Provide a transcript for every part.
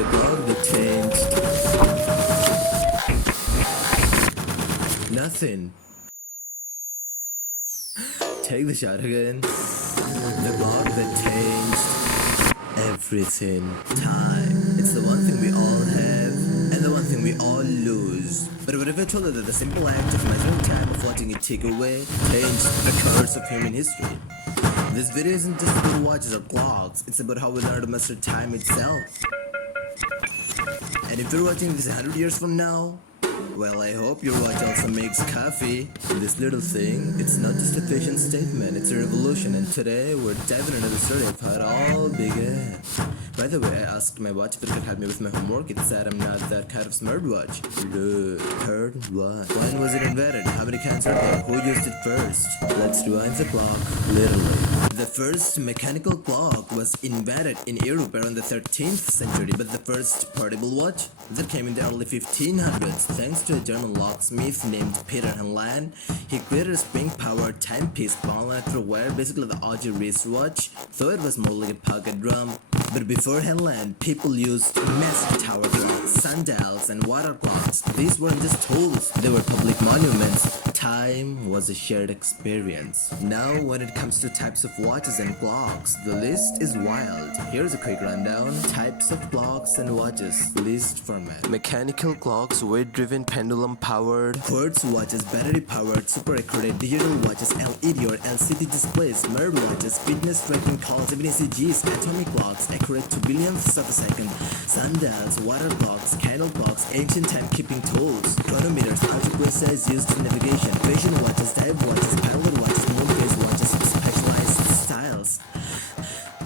the clock that changed. Nothing. Take the shot again. The clock that changed everything. Time. It's the one thing we all have, and the one thing we all lose. But what if I told you that the simple act of measuring time, of letting it tick away, changed the course of human history? This video isn't just about watches or clocks, it's about how we learn to master time itself. And if you're watching this 100 years from now, well, I hope your watch also makes coffee. This little thing, it's not just a fashion statement, it's a revolution. And today, we're diving into the story of how it all began. By the way, I asked my watch if it could help me with my homework. It said I'm not that kind of smartwatch. Look, heard what? When was it invented? How many kinds are there? Who used it first? Let's rewind the clock, literally. The first mechanical clock was invented in Europe around the 13th century, but the first portable watch that came in the early 1500s, thanks to a German locksmith named Peter Henlein. He created a spring-powered timepiece balanced through wire, basically the OG wristwatch, though it was more like a pocket drum. But before Henlein, people used massive tower clocks, sundials, and water clocks. These weren't just tools, they were public monuments. Time was a shared experience. Now, when it comes to types of watches and clocks, the list is wild. Here's a quick rundown. Types of clocks and watches. List format. Mechanical clocks, weight-driven, pendulum-powered. Quartz watches, battery-powered, super-accurate. Digital watches, LED or LCD displays. Smartwatches, fitness tracking calls, even ECGs. Atomic clocks, accurate to billionths of a second. Sundials, water clocks, candle clocks, ancient timekeeping tools. Chronometers, ultra-precise, used for navigation. Fashion watches, dive watches, pilot watches, moon phase watches, specialized styles.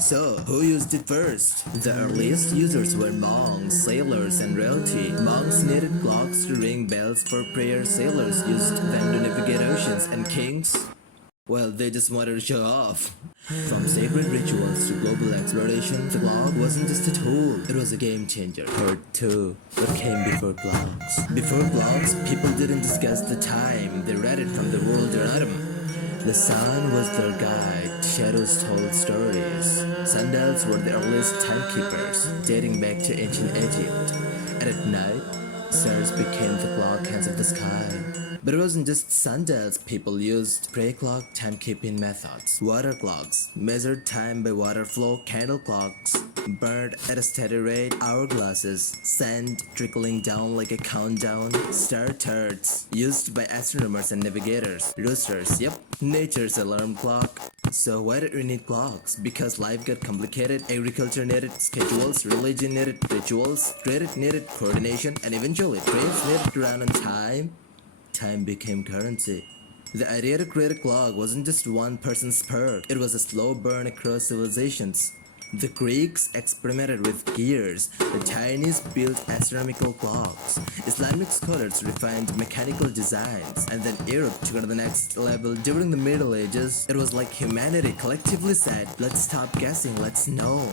So, who used it first? The earliest users were monks, sailors, and royalty. Monks needed clocks to ring bells for prayer. Sailors used them to navigate oceans, and kings, well, they just wanted to show off. From sacred rituals to global exploration, the clock wasn't just a tool, it was a game changer. Part 2. What came before clocks? Before clocks, people didn't just guess the time, they read it from the world around them. The sun was their guide, shadows told stories. Sundials were the earliest timekeepers, dating back to ancient Egypt. And at night, stars became the clock hands of the sky. But it wasn't just sundials people used. Prayer clock timekeeping methods. Water clocks measured time by water flow. Candle clocks burned at a steady rate. Hourglasses, sand trickling down like a countdown. Star charts used by astronomers and navigators. Roosters, yep, nature's alarm clock. So why did we need clocks? Because life got complicated, agriculture needed schedules, religion needed rituals, credit needed coordination, and eventually trades needed to run on time. Time became currency. The idea to create a clock wasn't just one person's perk, it was a slow burn across civilizations. The Greeks experimented with gears, the Chinese built astronomical clocks, Islamic scholars refined mechanical designs, and then Europe took it to the next level. During the Middle Ages, it was like humanity collectively said, let's stop guessing, let's know.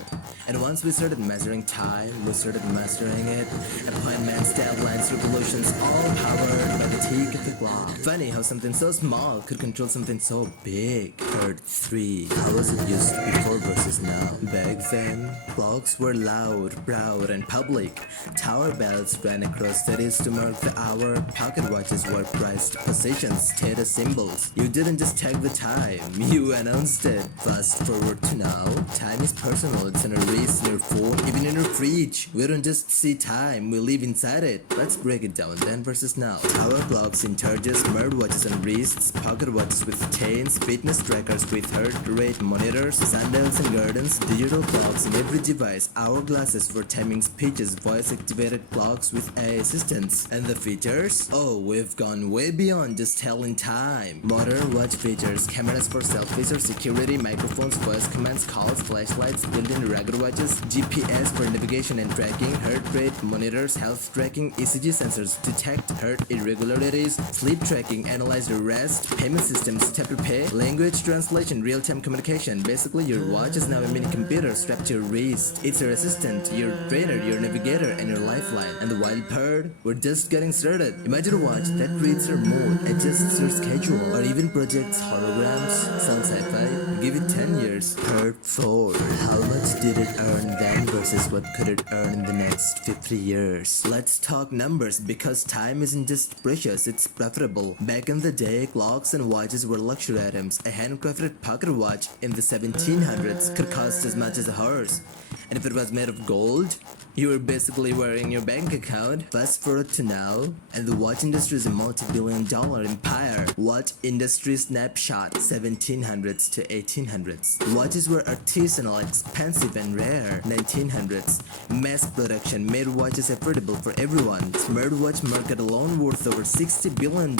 And once we started measuring time, we started mastering it. Appointments, deadlines, revolutions, all powered by the tick of the clock. Funny how something so small could control something so big. Part 3. How was it used before versus now? Back then, clocks were loud, proud, and public. Tower bells ran across cities to mark the hour. Pocket watches were prized possessions, status symbols. You didn't just check the time, you announced it. Fast forward to now, time is personal. It's on a wrist, in your phone, even in your fridge. We don't just see time, we live inside it. Let's break it down then versus now. Tower clocks in charges, smartwatches on wrists, pocket watches with chains, fitness trackers with heart rate monitors, sundials and gardens, digital clocks in every device, hourglasses for timing speeches, voice-activated clocks with AI assistants. And the features? Oh, we've gone way beyond just telling time. Modern watch features, cameras for selfies or security, microphones, voice commands, calls, flashlights, built-in rugged watches, GPS for navigation and tracking, heart rate monitors, health tracking, ECG sensors detect heart irregularities, sleep tracking, analyze your rest, payment systems, tap to pay, language translation, real-time communication. Basically, your watch is now a mini computer computer strapped to your wrist. It's your assistant, your trainer, your navigator, and your lifeline. And the wild part, we're just getting started. Imagine a watch that reads your mood, adjusts your schedule, or even projects holograms. Sounds sci-fi? Give it 10 years. Part 4. How much did it earn then versus what could it earn in the next 50 years? Let's talk numbers, because time isn't just precious, it's profitable. Back in the day, clocks and watches were luxury items. A handcrafted pocket watch in the 1700s could cost as much as a horse. And if it was made of gold, you were basically wearing your bank account. Fast forward to now, and the watch industry is a multi-billion-dollar empire. Watch industry snapshot, 1700s to 1800s. Watches were artisanal, expensive and rare. 1900s, mass production made watches affordable for everyone. Smartwatch market alone worth over $60 billion.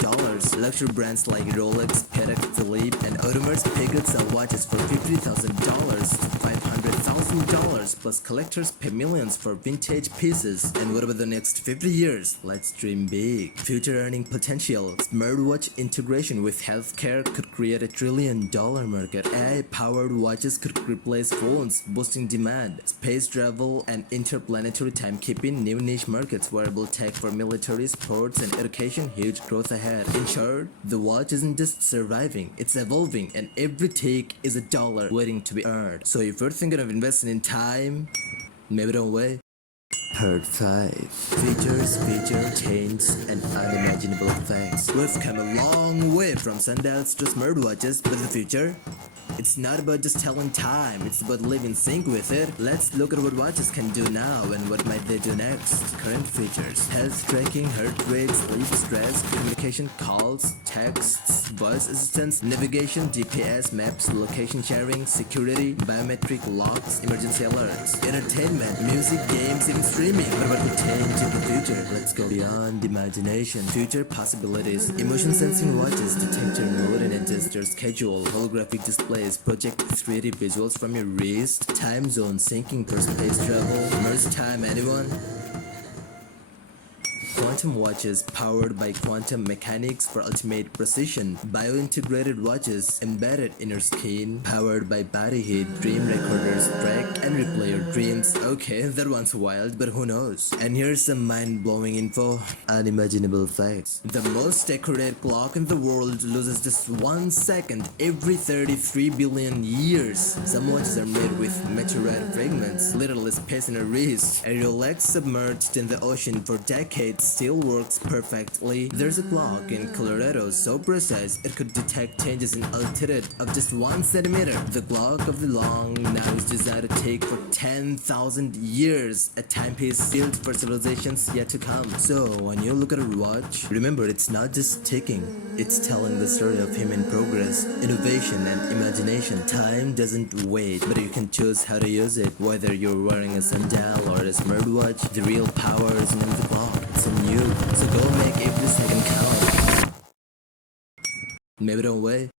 Luxury brands like Rolex, Patek Philippe, and Audemars Piguet sell watches for $50,000 to $500,000, plus collectors pay millions for vintage pieces. And what about the next 50 years? Let's dream big. Future earning potential. Smartwatch integration with healthcare could create $1 trillion market. AI-powered watches could replace phones, boosting demand. Space travel and interplanetary timekeeping, new niche markets. Wearable tech for military, sports, and education, huge growth ahead. In short, the watch isn't just surviving, it's evolving, and every tick is $1 waiting to be earned. So if you're thinking of investing in time, maybe don't wait. Part 5. Features, change, and unimaginable effects. We've come a long way from sundials to smartwatches, but the future? It's not about just telling time, it's about living in sync with it. Let's look at what watches can do now and what might they do next. Current features: health tracking, heart rate, sleep, stress, communication, calls, texts, voice assistance, navigation, GPS, maps, location sharing, security, biometric locks, emergency alerts, entertainment, music, games, even streaming. But what will change in the future? Let's go beyond imagination. Future possibilities: emotion sensing watches detect your mood and adjust your schedule, holographic displays project 3D visuals from your wrist, time zone syncing for space travel. Immerse time, anyone? Quantum watches powered by quantum mechanics for ultimate precision. Bio-integrated watches embedded in your skin, powered by body heat. Dream recorders track and replay your dreams. Okay, that one's wild, but who knows? And here's some mind-blowing info. Unimaginable facts. The most accurate clock in the world loses just 1 second every 33 billion years. Some watches are made with meteorite fragments, literally space in a wrist. A Rolex submerged in the ocean for decades still works perfectly. There's a clock in Colorado so precise it could detect changes in altitude of just 1 centimeter. The clock of the long now is designed to take for 10,000 years, a timepiece built for civilizations yet to come. So when you look at a watch, remember it's not just ticking, it's telling the story of human progress, innovation, and imagination. Time doesn't wait, but you can choose how to use it. Whether you're wearing a sundial or a smartwatch, the real power isn't in the clock, it's in you. So go make every second count. Maybe don't wait.